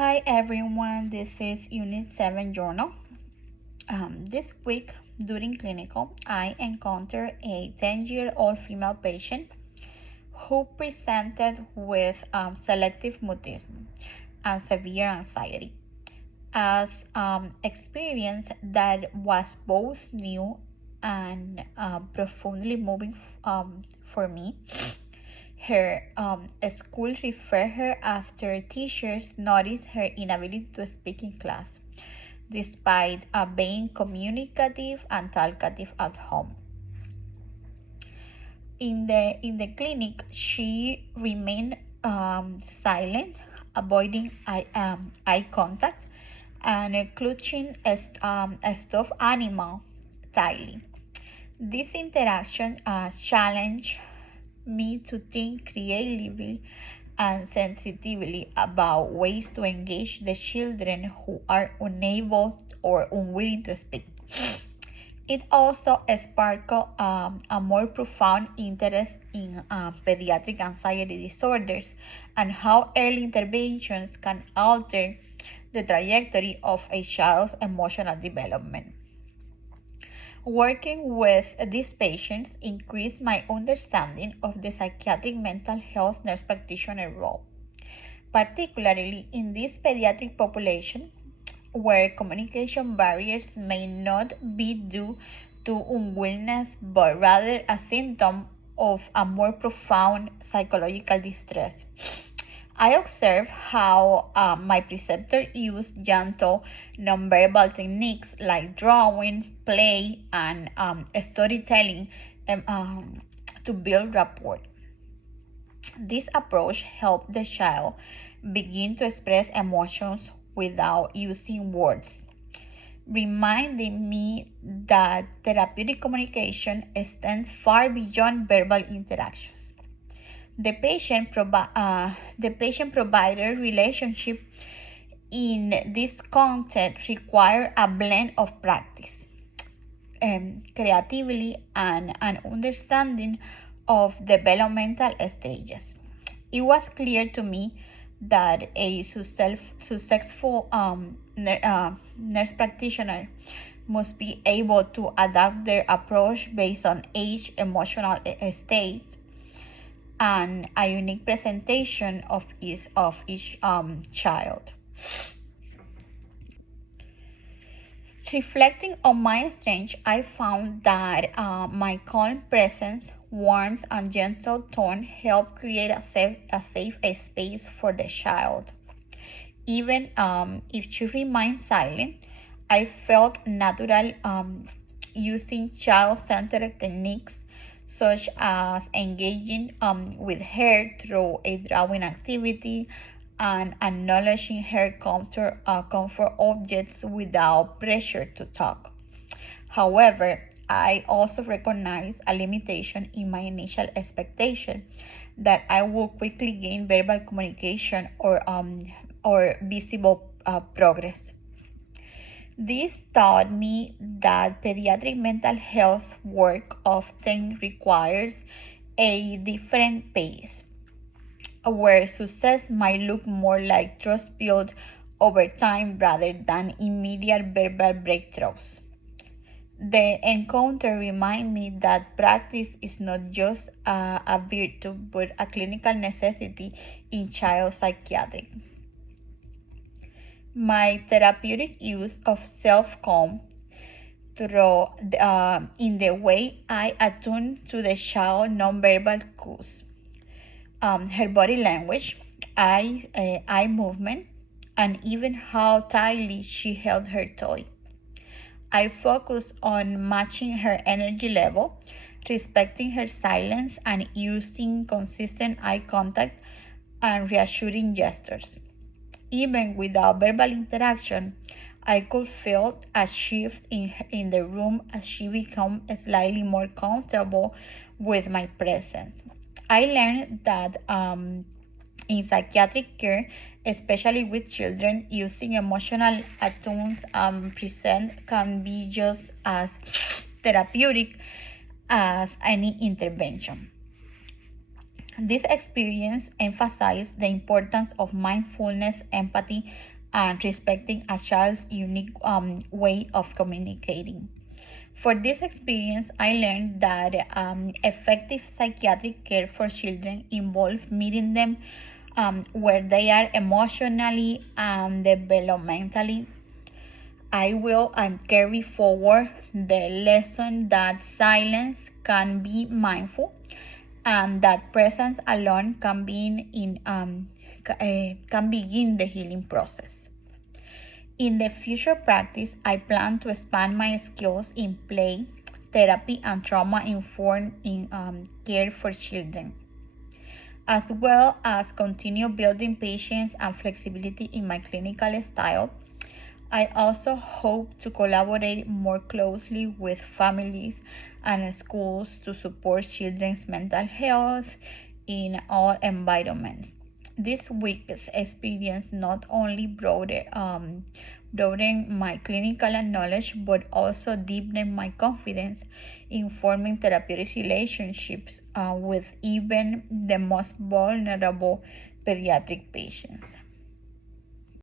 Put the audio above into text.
Hi everyone, this is Unit 7 Journal. This week during clinical, I encountered a 10-year-old female patient who presented with selective mutism and severe anxiety. As experience that was both new and profoundly moving for me. Her school referred her after teachers noticed her inability to speak in class, despite being communicative and talkative at home. In the clinic, she remained silent, avoiding eye contact, and clutching a stuffed animal tightly. This interaction challenged me to think creatively and sensitively about ways to engage the children who are unable or unwilling to speak. It also sparked a more profound interest in pediatric anxiety disorders and how early interventions can alter the trajectory of a child's emotional development. Working with these patients increased my understanding of the psychiatric mental health nurse practitioner role, particularly in this pediatric population where communication barriers may not be due to unwillingness but rather a symptom of a more profound psychological distress. I observed how my preceptor used gentle nonverbal techniques like drawing, play, and storytelling to build rapport. This approach helped the child begin to express emotions without using words, reminding me that therapeutic communication extends far beyond verbal interactions. The patient-provider relationship in this context require a blend of practice, creativity, and an understanding of developmental stages. It was clear to me that a successful nurse practitioner must be able to adapt their approach based on age, emotional state, and a unique presentation of each child. Reflecting on my strengths, I found that my calm presence, warmth, and gentle tone help create a safe space for the child. Even if she remained silent, I felt natural using child-centered techniques such as engaging with her through a drawing activity and acknowledging her comfort objects without pressure to talk. However, I also recognize a limitation in my initial expectation that I will quickly gain verbal communication or visible progress. This taught me that pediatric mental health work often requires a different pace, where success might look more like trust built over time rather than immediate verbal breakthroughs. The encounter reminded me that practice is not just a virtue but a clinical necessity in child psychiatry. My therapeutic use of self-calm through in the way I attune to the child nonverbal cues, her body language, eye movement, and even how tightly she held her toy. I focused on matching her energy level, respecting her silence, and using consistent eye contact and reassuring gestures. Even without verbal interaction, I could feel a shift in the room as she became slightly more comfortable with my presence. I learned that in psychiatric care, especially with children, using emotional attunes present can be just as therapeutic as any intervention. This experience emphasized the importance of mindfulness, empathy, and respecting a child's unique way of communicating. For this experience, I learned that effective psychiatric care for children involves meeting them where they are emotionally and developmentally. I will carry forward the lesson that silence can be mindful and that presence alone can can begin the healing process. In the future practice, I plan to expand my skills in play, therapy, and trauma-informed care for children, as well as continue building patience and flexibility in my clinical style. I also hope to collaborate more closely with families and schools to support children's mental health in all environments. This week's experience not only broadened my clinical knowledge but also deepened my confidence in forming therapeutic relationships with even the most vulnerable pediatric patients.